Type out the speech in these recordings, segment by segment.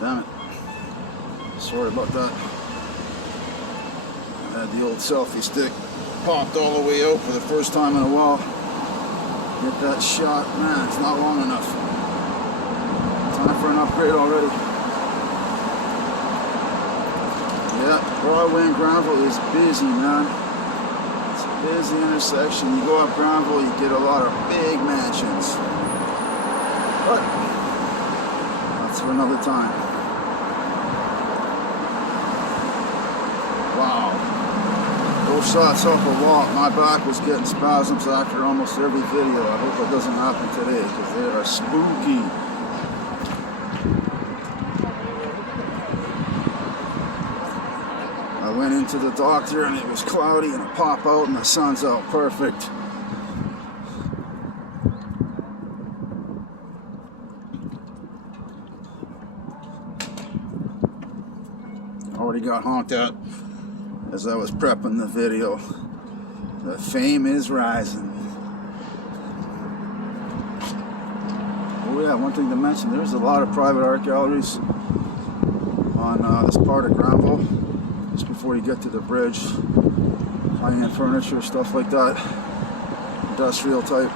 Damn it. Sorry about that. I had the old selfie stick popped all the way out for the first time in a while. Get that shot. Man, it's not long enough. Time for an upgrade already. Yeah, Broadway and Granville is busy, man. It's a busy intersection. You go up Granville, you get a lot of big mansions. But that's for another time. Wow. Those shots off a walk, my back was getting spasms after almost every video. I hope it doesn't happen today because they are spooky. I went into the doctor and it was cloudy and it popped out and the sun's out. Perfect. Already got honked at as I was prepping the video. The fame is rising. Oh yeah, one thing to mention, there's a lot of private art galleries on this part of Granville, just before you get to the bridge. High-end furniture, stuff like that. Industrial type.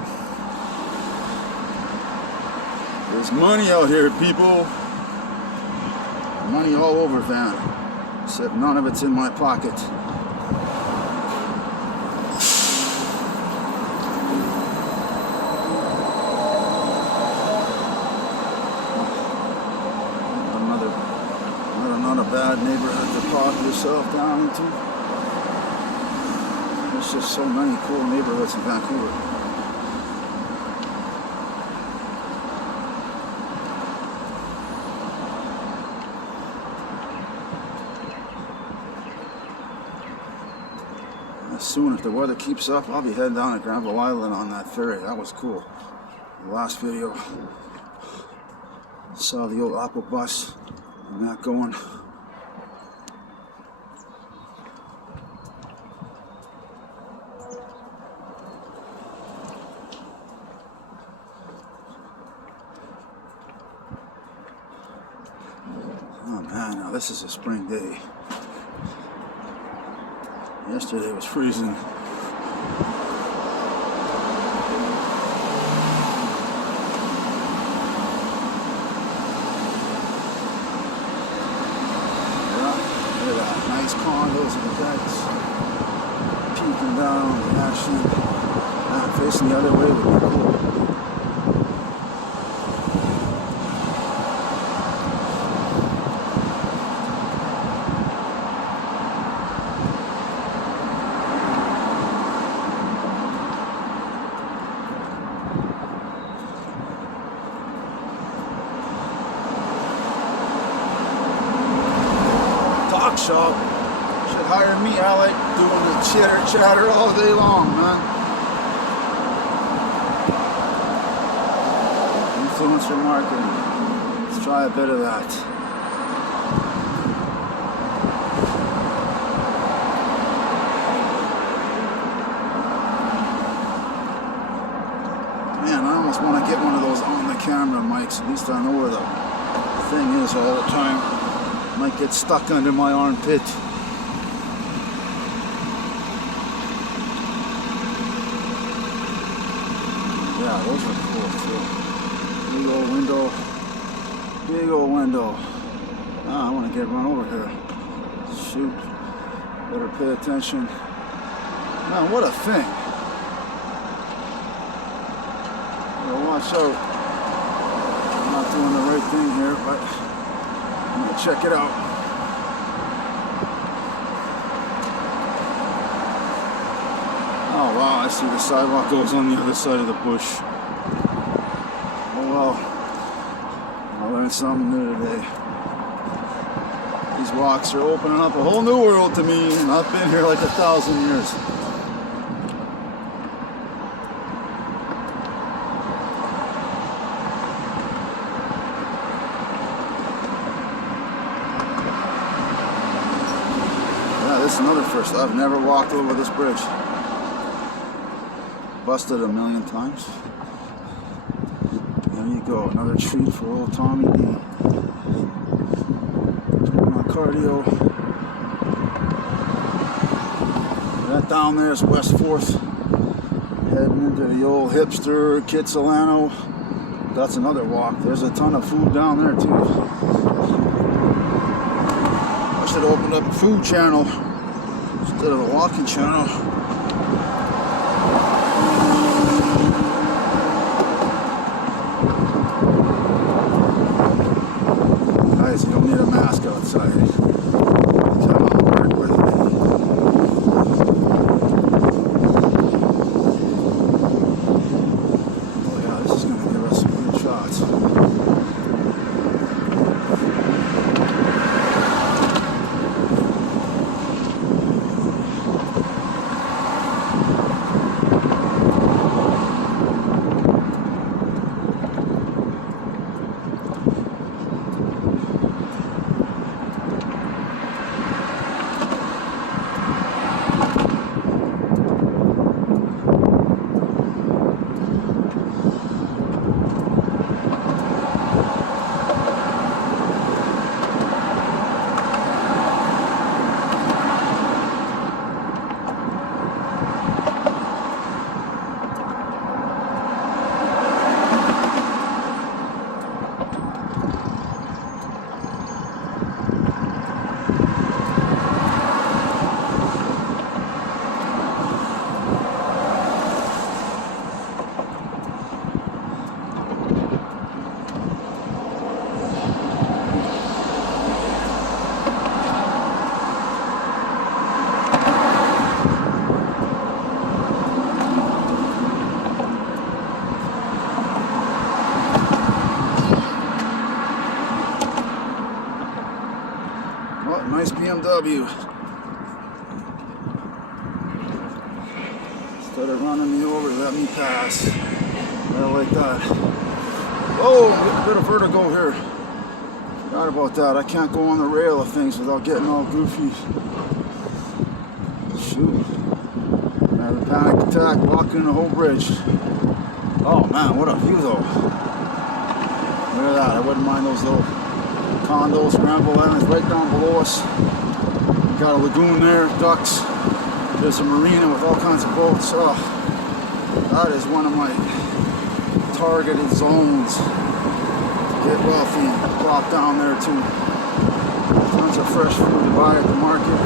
There's money out here, people. Money all over Van. Except none of it's in my pocket. Not a bad neighborhood to park yourself down into. There's just so many cool neighborhoods in Vancouver. Soon, if the weather keeps up, I'll be heading down to Granville Island on that ferry. That was cool. The last video, saw the old Apple bus and that going. Oh man, now this is a spring day. Yesterday was freezing. Yeah, look at that. Nice condos and decks. Peeking down on the action. Man, facing the other way would be cool. Shop should hire me. I like doing the chitter chatter all day long, man. Influencer marketing. Let's try a bit of that. Man, I almost want to get one of those on the camera mics. At least I know where the thing is all the time. Might get stuck under my armpit. Yeah, those are cool too. Big old window. Big old window. Ah, I want to get run over here. Shoot. Better pay attention. Man, what a thing. Gotta watch out. I'm not doing the right thing here, but I'm gonna check it out. Oh wow, I see the sidewalk goes on the other side of the bush. Oh well, I learned something new today. These walks are opening up a whole new world to me, and I've been here like 1,000 years. This is another first. I've never walked over this bridge. Busted a million times. There you go, another treat for old Tommy D. cardio. That down there is West 4th. Heading into the old hipster Kitsilano. That's another walk. There's a ton of food down there too. I should open up a food channel instead of a walking channel. Guys, you don't need a mask outside. Come on, work with me. Oh yeah, this is going to give us some good shots. Nice BMW. Instead of running me over, let me pass. I like that. Oh, a bit of vertigo here. Forgot about that. I can't go on the rail of things without getting all goofy. Shoot. I had a panic attack walking the whole bridge. Oh man, what a view though. Look at that. I wouldn't mind those little condos, Granville Island, right down below us. We got a lagoon there, ducks. There's a marina with all kinds of boats. Oh, that is one of my targeted zones to get wealthy. Plop down there too. Tons of fresh food to buy at the market.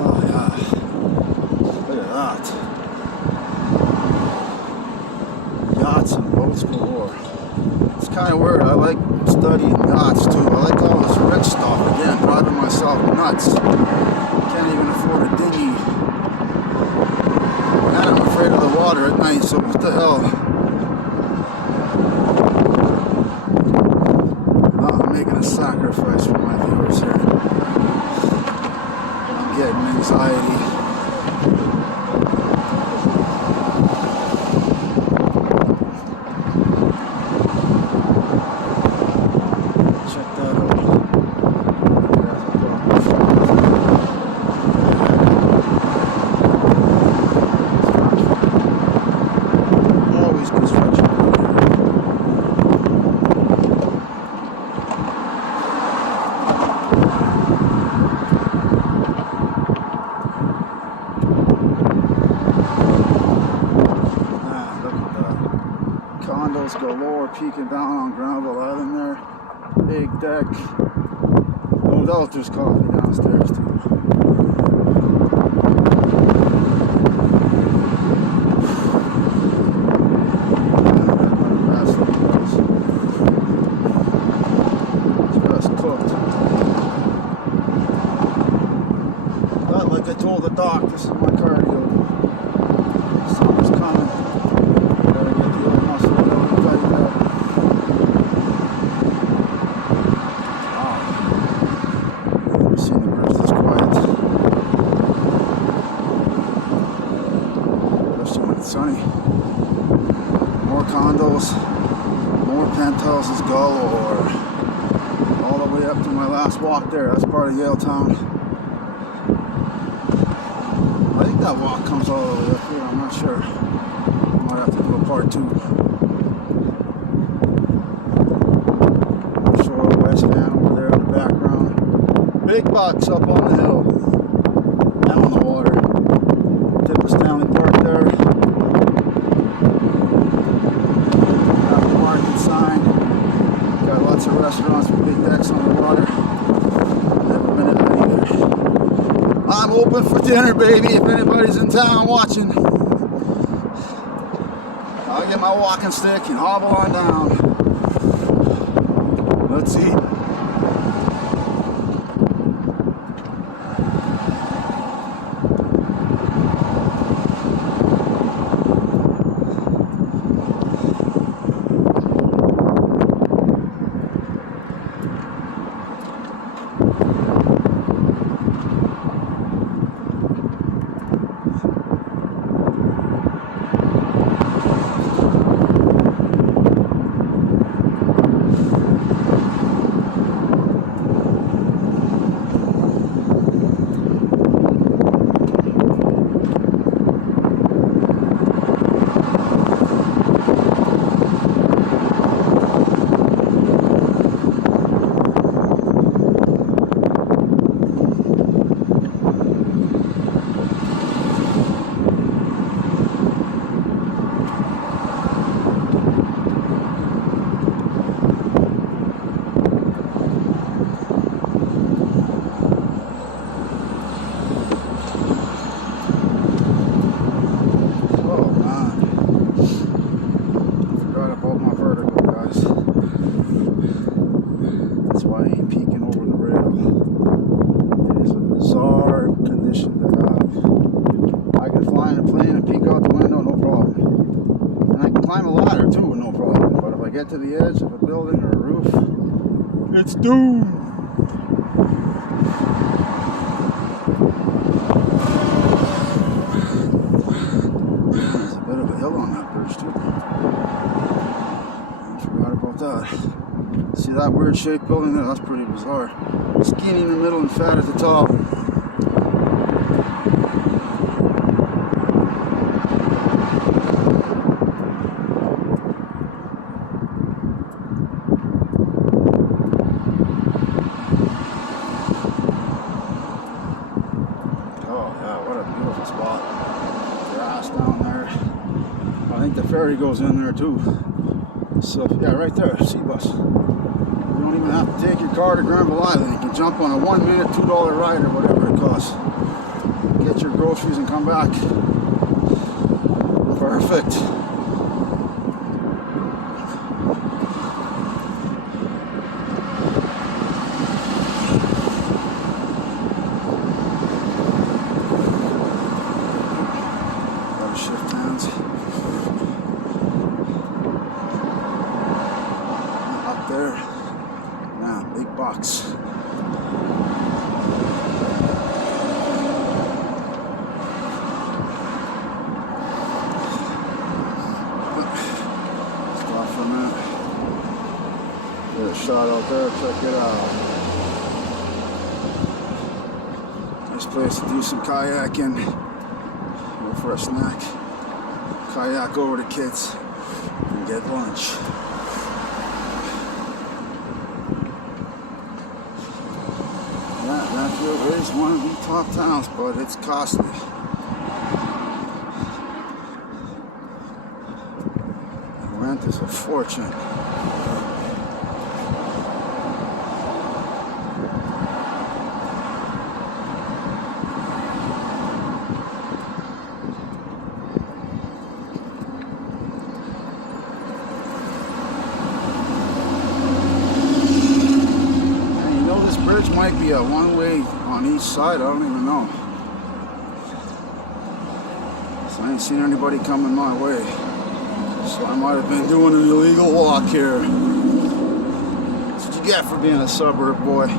Oh yeah, look at that. Yachts and boats galore. It's kind of weird. I like studying yachts too. I like all this rich stuff. Again, driving myself nuts. Can't even afford a dinghy. And I'm afraid of the water at night, so what the hell? I'm making a sacrifice for my viewers here. I'm getting anxiety. Condos galore peeking down on Granville Island there. Big deck. No doubt there's coffee downstairs too. Just cooked. But like I told the doc, this is my cardio. Summer's coming. Gotta get the old muscle tightened up. Wow. Never seen the bridge this quiet. Especially when it's sunny. More condos, more penthouses galore. All the way up to my last walk there. That's part of Yale Town. I think that walk comes all the way up here. I'm not sure. Might have to do a part two. I'm sure $8 up on the hill and on the water. Tip of Stanley Park there. Got the market sign. Got lots of restaurants with big decks on the water. Never been in any there. I'm open for dinner, baby, if anybody's in town watching. I'll get my walking stick and hobble on down. Let's eat. Get to the edge of a building or a roof, it's doomed. There's a bit of a hill on that bridge too. I forgot about that. See that weird shaped building there? That's pretty bizarre. Skinny in the middle and fat at the top. I think the ferry goes in there too. So yeah, right there, C-Bus. You don't even have to take your car to Granville Island. You can jump on a 1 minute, $2 ride or whatever it costs. Get your groceries and come back. Perfect. Gotta shift hands. There. Now, big box. Stop for a minute. Get a shot out there, check it out. Nice place to do some kayaking. Go for a snack. Kayak over to kids and get lunch. Granville is one of the top towns, but it's costly. Rent is a fortune. Might be a one-way on each side, I don't even know. So I ain't seen anybody coming my way. So I might have been doing an illegal walk here. That's what you get for being a suburb boy. You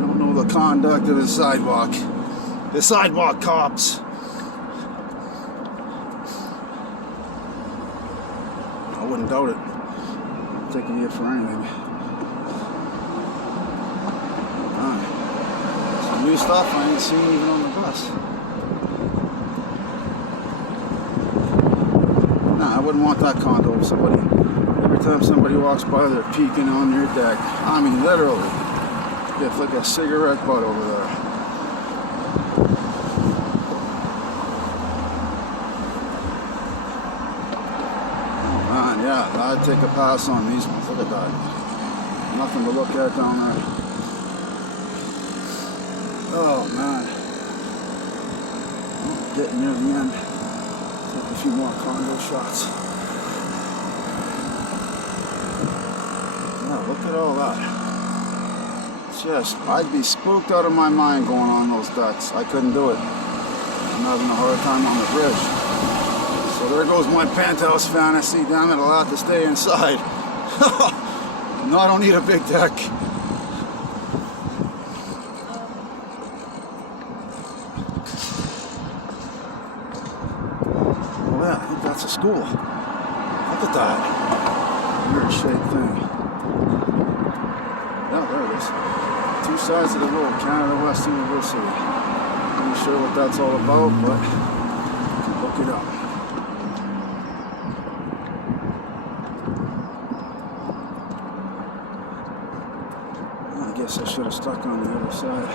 don't know the conduct of the sidewalk. The sidewalk cops. I wouldn't doubt it. I'm taking you for anything. New stuff I ain't seen even on the bus. Nah, I wouldn't want that condo with somebody. Every time somebody walks by, they're peeking on your deck. I mean, literally. It's like a cigarette butt over there. Oh man, yeah, I'd take a pass on these ones. Look at that. Nothing to look at down there. Oh man. Oh, getting near the end. Take a few more condo shots. Yeah, look at all that. Just, I'd be spooked out of my mind going on those decks. I couldn't do it. I'm having a hard time on the bridge. So there goes my penthouse fantasy. Damn it, I'll have to stay inside. No, I don't need a big deck. Oh yeah, I think that's a school. Look at that. Weird shaped thing. Yeah, there it is. Two sides of the road, Canada West University. I'm not sure what that's all about, but look it up. I guess I should have stuck on the other side.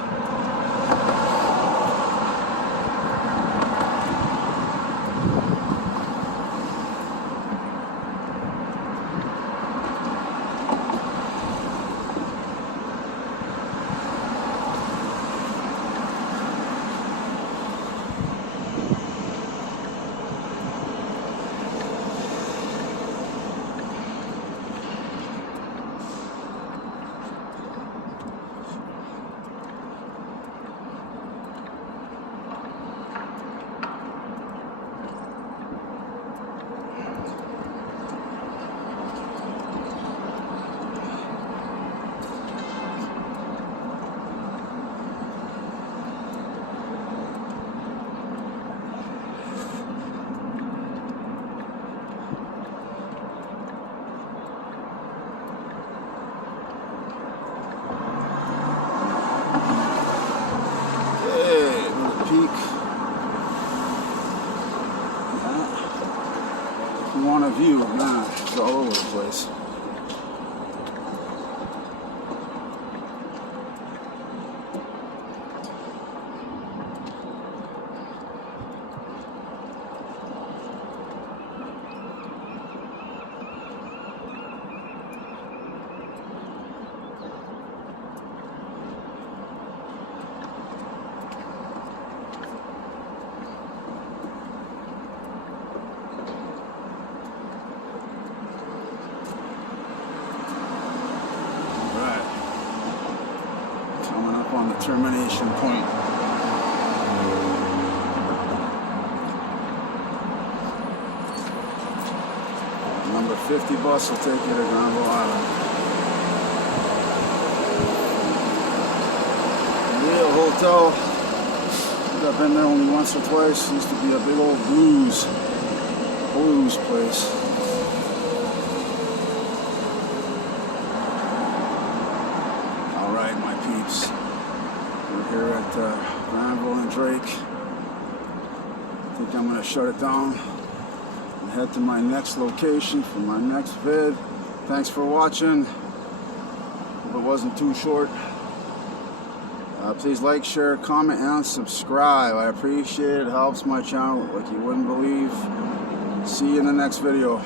Peak. Yeah. If you want a view, man, it's all over the place. On the termination point. Number 50 bus will take you to Granville Island. Real hotel. I've been there only once or twice. Used to be a big old blues place. All right, my peeps. We're here at Granville and Drake. I think I'm going to shut it down and head to my next location for my next vid. Thanks for watching. Hope it wasn't too short. Please like, share, comment, and subscribe. I appreciate it. It helps my channel like you wouldn't believe. See you in the next video.